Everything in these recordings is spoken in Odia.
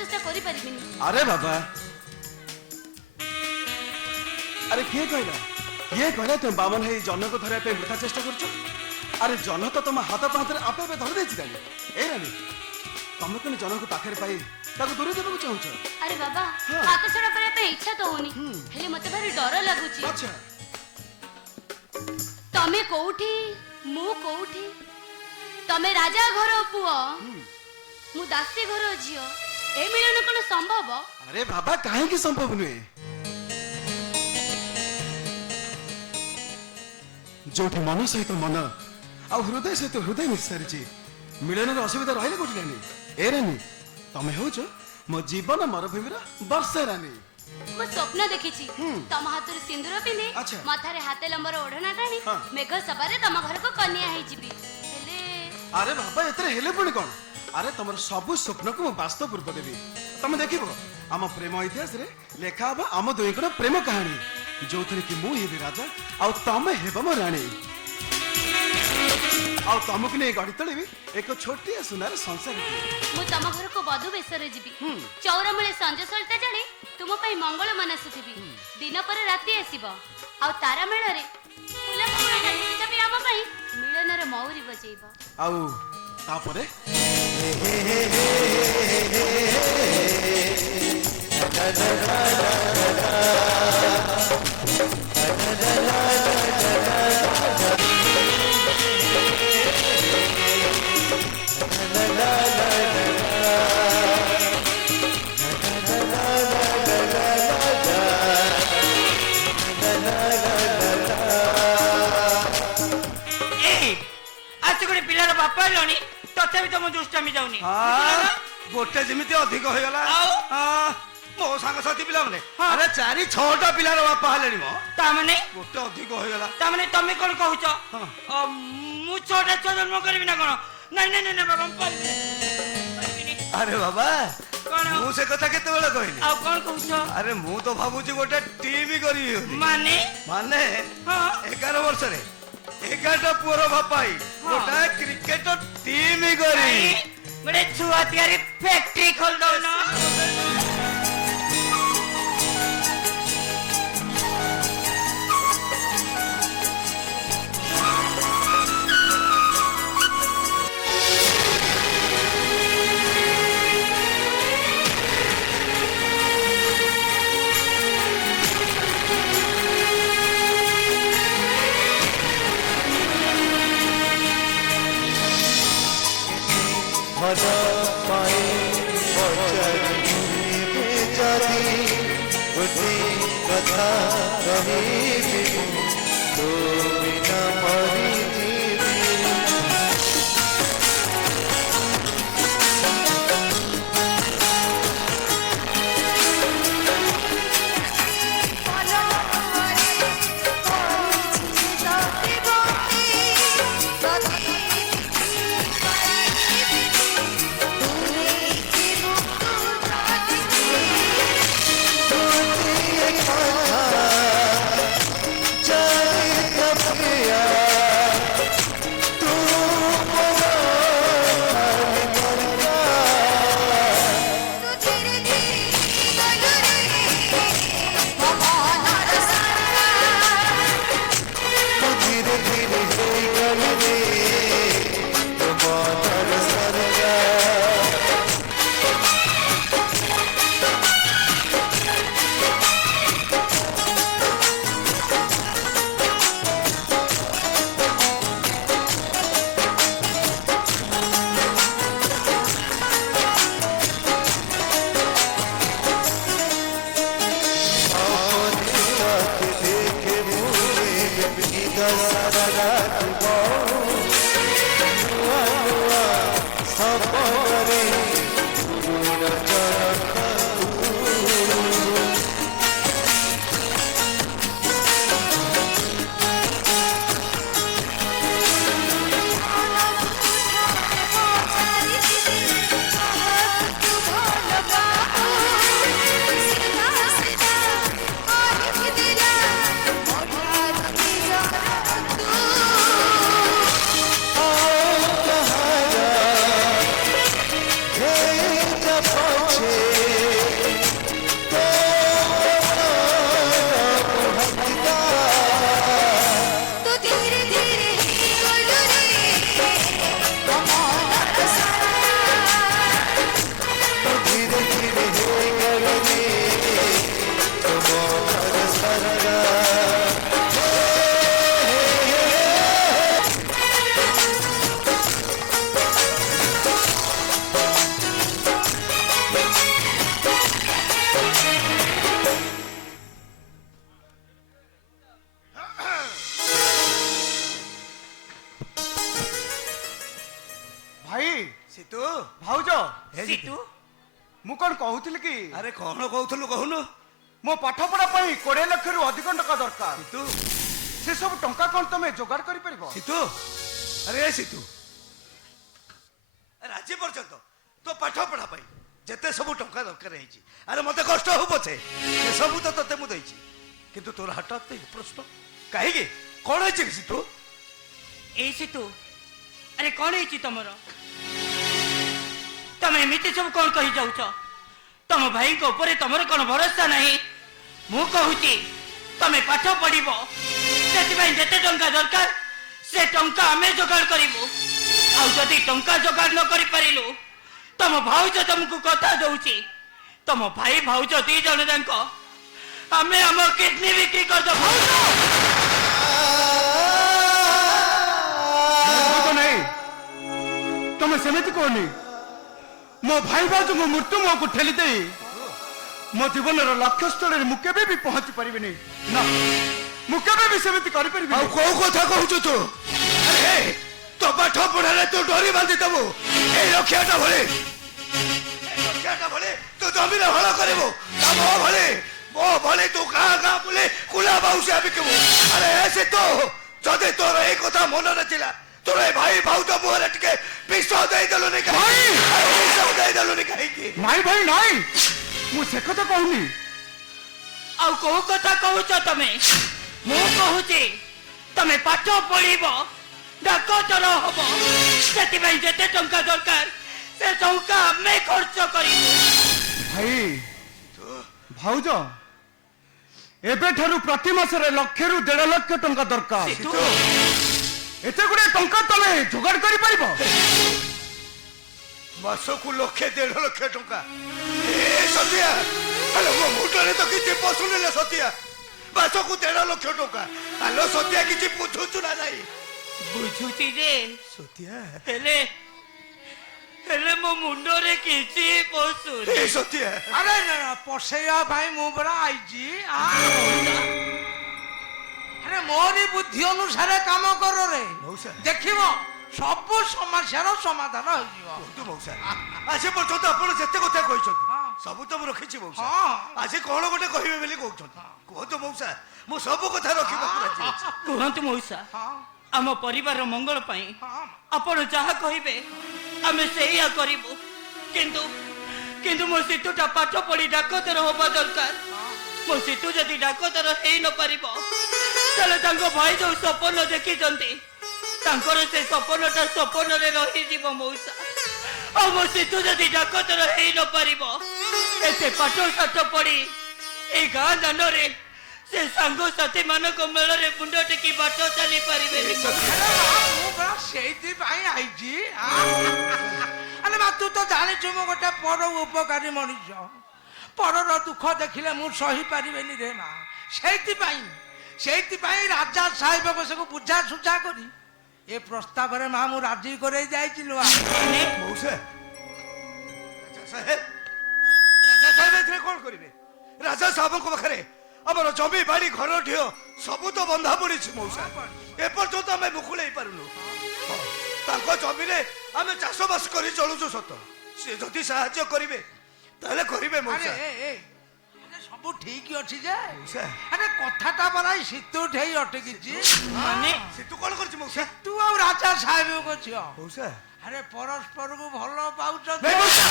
चेष्टा करि परिबिनी। अरे बाबा अरे किए कहला ये कहला तुम बामन है जन को धरया पे वृथा चेष्टा करछ। अरे जन तो तुम हाथ पांतर आपे आपे धर देछि रानी। ए रानी तुम कने जन को पाखरे पाई ताको दूर देबो चाहछ। अरे बाबा हाँ। हाथ छड़ा करे पे इच्छा तो होनी हेले मते भारी डर लागुची। अच्छा तमे कोउठी मु कोउठी तमे राजा घर पुओ मु दासी घर झियो ए मिलन कोन संभव? अरे बाबा काहे की संभव नुए जोठी मन सहित मन आ हृदय सहित हृदय मिसारिची मिलन असुविधा रहिले कोठी रानी। ए रानी तमे होछ मो जीवन मरुभूमिर वर्षा रानी। मु स्वप्न देखिछि तम हाथर सिंदूर पिने अच्छा। माथारे हाते लंबर ओढना टाणी हाँ। मेघ सबारे तम घर को कन्या हेइ जिबी हेले। अरे बाबा एतरे हेले पुणी कोन? अरे तुम सबु स्वप्न को वास्तव रूप देवी। तुम देखिबो आम प्रेम इतिहास रे लेखा हबो आम दुईकर प्रेम कहानी जो थरे कि मु हेबी राजा आ तमे हेबो मो रानी आ तुमको नहीं गढ़ी तोड़बी एक छोटी सुनार संसार। मु तम घर को बधु बेसरे जिबी चौरा मूले संज सलता जाने तुम पई मंगल मनासुथिबी दिन पर राती आसीबो आ तारा मेळ रे फुला फुला डाली जबी आम पई मिलनर मौरी बजेइबो आउ तापरे गोटे जमीती अधिक हो गला मो सांग साथी पिला माने अरे चारि छटा पिलार बापा हलेनी मो तामने गोटे अधिक हो गला तामने तमे कोन कहूछ मु छोटा छ जन्म करबी ना कोन नहीं नहीं नहीं बाबा परिबिनी। अरे बाबा कोन मु से कथा केते बेला कहनी आ कोन कहूछ? अरे मु तो भाबुची गोटे टीवी करी माने माने हां 11 वर्ष रे 11टा पुअर बापाई गोटा क्रिकेट टीम करी बड़े छुआ तियारी फैक्ट्री खोल दो ना। कथा रही तो बिना मरी जा ସିତୁ ମୁଁ କଣ କହୁଥିଲି କି ଆରେ କଣ କହୁଥିଲୁ କହୁନୁ ମୋ ପାଠ ପଢା ପାଇଁ 20 ଲକ୍ଷରୁ ଅଧିକ ଟଙ୍କା ଦରକାର। ସିତୁ ସେ ସବୁ ଟଙ୍କା କଣ ତମେ ଯୋଗାଡ଼ କରିପାରିବ? ସିତୁ ଆରେ ସିତୁ ଆରେ ଆଜି ପର୍ଯ୍ୟନ୍ତ ତୋ ପାଠ ପଢା ପାଇଁ ଯେତେ ସବୁ ଟଙ୍କା ଦରକାର ହେଇଛି ଆରେ ମତେ କଷ୍ଟ ହଉ ପଛେ ସେ ସବୁ ତ ତତେ ମୁଁ ଦେଇଛି କିନ୍ତୁ ତୋର ହଠାତ୍ ଏ ପ୍ରଶ୍ନ କାହିଁକି କଣ ହେଇଛି କି ସିତୁ? ଏଇ ସିତୁ ଆରେ କଣ ହେଇଛି ତମର? ତମେ ଏମିତି ସବୁ କଣ କହି ଯାଉଛ? ତମ ଭାଇଙ୍କ ଉପରେ ତମର କଣ ଭରସା ନାହିଁ? ମୁଁ କହୁଛି ତମେ ପାଠ ପଢିବ, ସେଥିପାଇଁ ଯେତେ ଟଙ୍କା ଦରକାର ସେ ଟଙ୍କା ଆମେ ଯୋଗାଡ଼ କରିବୁ। ଆଉ ଯଦି ଟଙ୍କା ଯୋଗାଡ଼ ନ କରିପାରିଲୁ ତମ ଭାଉଜ ତମକୁ କଥା ଦଉଛି, ତମ ଭାଇ ଭାଉଜ 2 ଜଣ ଯାକ ଆମେ ଆମ କିଡନୀ ବିକ୍ରି କରିଦେବୁ। ନାଇଁ ତମେ ସେମିତି କହୁନି। ମୋ ଭାଇ ଭାଉଜଙ୍କ ମୃତ୍ୟୁ ମୁହଁକୁ ଠେଲି ଦେଇ ମୋ ଜୀବନର ଲକ୍ଷ୍ୟ ସ୍ଥଳରେ ମୁଁ କେବେ ବି ପହଞ୍ଚି ପାରିବିନି। ନା, ମୁଁ କେବେ ବି ସେମିତି କରିପାରିବି। ଆଉ କୋଉ କଥା କହୁଛୁ ତୁ? ଆରେ ତୋ ପାଠ ପଢାରେ ତୁ ଡରି ବାନ୍ଧି ଦବୁ ଏଇ ଲକ୍ଷ୍ୟଟା ଭଳି ତୁ ଜମିରେ ହଳ କରିବୁ ମୋ ଭଳି ତୁ ଗାଁ ଗାଁ ବୁଲି କୁଲା ବାଉଁଶିଆ ବିକିବୁ। ଆରେ ସେ ତୁ ଯଦି ତୋର ଏଇ କଥା ମନରେ ଥିଲା ତୋର ଏ ଭାଇ ଭାଉଜ ମୁହଁରେ ଟିକେ ବିଷ ଦେଇଦେଲୁନି କାହିଁକି? ନାଇଁ ଭାଇ ନାଇଁ, ମୁଁ ସେ କଥା କହୁନି। ଆଉ କୋଉ କଥା କହୁଛ ତମେ? ମୁଁ କହୁଛି ତମେ ପାଠ ପଢିବ, ଡାକ୍ତର ହବ, ସେଥିପାଇଁ ଯେତେ ଟଙ୍କା ଦରକାର ସେ ଟଙ୍କା ଆମେ ଖର୍ଚ୍ଚ କରିବୁ। ଭାଇ ଭାଉଜ ଏବେଠାରୁ ପ୍ରତି ମାସରେ 1,00,000ରୁ 1.5 ଲକ୍ଷ ଟଙ୍କା ଦରକାର। ସିତୁ, ଏତେ ଗୁଡେ ଟଙ୍କା ତମେ ଯୋଗାଡ଼ କରିପାରିବ? ମାସକୁ 1,00,000 1.5 ଲକ୍ଷ ଟଙ୍କା? ସତିଆ ଆଲୋ ମୋ ମୁଣ୍ଡରେ ତ କିଛି ପଶୁନି ଲୋ ସତିଆ। ମାସକୁ 1.5 ଲକ୍ଷ ଟଙ୍କା ଆଲୋ ସତିଆ କିଛି ବୁଝୁଛୁ ନା ନାଇଁ? ବୁଝୁଛି ଯେ ସତିଆ ହେଲେ ହେଲେ ମୋ ମୁଣ୍ଡରେ କିଛି ପଶୁନି। ଏ ସତିଆ ଆରେ ପଶେଇବା ପାଇଁ ମୁଁ ପରା ଆଇଛି। ଆରେ ମୋରି ବୁଦ୍ଧି ଅନୁସାରେ କାମ କର ରେ, ମଉସା। ଦେଖିବ ସବୁ ସମସ୍ୟାର ସମାଧାନ ହେଇଯିବ। କୁହନ୍ତୁ ମଉସା, ଆଜି ପର୍ଯ୍ୟନ୍ତ ଆପଣ ଯେତେ କଥା କହିଛନ୍ତି ହଁ। ସବୁ ତ ମୁଁ ରଖିଛି ମଉସା। ହଁ। ଆଜି କଣ ଗୋଟେ କହିବେ ବୋଲି କହୁଛନ୍ତି କୁହନ୍ତୁ ମଉସା, ମୁଁ ସବୁ କଥା ରଖିବାକୁ ରାଜି ଅଛି। କୁହନ୍ତୁ ମଉସା, ହଁ ଆମ ପରିବାରର ମଙ୍ଗଳ ପାଇଁ ହଁ ଆପଣ ଯାହା କହିବେ ଆମେ ସେଇଆ କରିବୁ। କିନ୍ତୁ କିନ୍ତୁ ମୋ ସିତୁଟା ପାଠ ପଢି ଡାକ୍ତର ହବା ଦରକାର। ମୋ ସିତୁ ଯଦି ଡାକ୍ତର ହେଇ ନ ପାରିବ ତାହେଲେ ତାଙ୍କ ଭାଇ ଯୋଉ ସ୍ୱପ୍ନ ଦେଖିଛନ୍ତି ତାଙ୍କର ସେ ସ୍ୱପ୍ନଟା ସ୍ୱପ୍ନରେ ରହିଯିବ ମଉସା। ଆଉ ମୋ ସିତୁ ଯଦି ଡାକ୍ତର ହେଇ ନ ପାରିବ ଏତେ ପାଠ ସାଠ ପଢି ଏଇ ଗାଁ ଦାଣ୍ଡରେ ସେ ସାଙ୍ଗସାଥି ମାନଙ୍କ ମେଳରେ ମୁଣ୍ଡ ଟେକି ବାଟ ଚାଲି ପାରିବେନି। ମୁଁ ପରା ସେଇଥିପାଇଁ ଆଇଛି। ଆରେ ମା ତୁ ତ ଜାଣିଛୁ ମୁଁ ଗୋଟେ ପର ଉପକାରୀ ମଣିଷ, ପରର ଦୁଃଖ ଦେଖିଲେ ମୁଁ ସହି ପାରିବିନି ରେ ମା। ସେଇଥିପାଇଁ ରାଜା ସାହେବଙ୍କ ସବୁ ବୁଝାସୁଝା କରି ଏ ପ୍ରସ୍ତାବରେ ମା ମୁଁ ରାଜି କରେଇ ଯାଇଥିଲୁ। ମଉସା ରାଜା ସାହେବ ଏଥିରେ କଣ କରିବେ? ରାଜା ସାହେବଙ୍କ ପାଖରେ ଆମର ଜମି ବାଡି ଘର ଢିଅ ସବୁ ତ ବନ୍ଧା ପଡିଛି ମଉସା। ଏପର୍ଯ୍ୟନ୍ତ ଆମେ ମୁକୁଳେଇ ପାରୁନୁ। ତାଙ୍କ ଜମିରେ ଆମେ ଚାଷବାସ କରି ଚଳୁଛୁ ସତ, ସେ ଯଦି ସାହାଯ୍ୟ କରିବେ ତାହେଲେ କରିବେ ମଉସା। ସବୁ ଠିକ ଅଛି ଯେ ମଉସା। ଆରେ କଥାଟା ପରା ସିତୁ ଠେଇ ଅଟକିଛି। ମାନେ ସେ ତୁ କଣ କରିଛୁ ମଉସା? ତୁ ଆଉ ରାଜା ସାହେବଙ୍କ ଝିଅ ମଉସା ଆରେ ପରସ୍ପରକୁ ଭଲ ପାଉଛନ୍ତି, ଏ ମଉସା!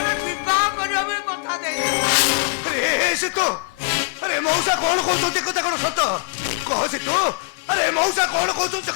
ଆରେ ବିବାହ କରିବା ପାଇଁ କଥା ଦେଇ ଆରେ ସେ ତୁ ଆରେ ମଉସା କଣ କହୁଛନ୍ତି କଥା କଣ ସତ କହ ସେ ତୁ? ଆରେ ମଉସା କଣ କହୁଛନ୍ତି?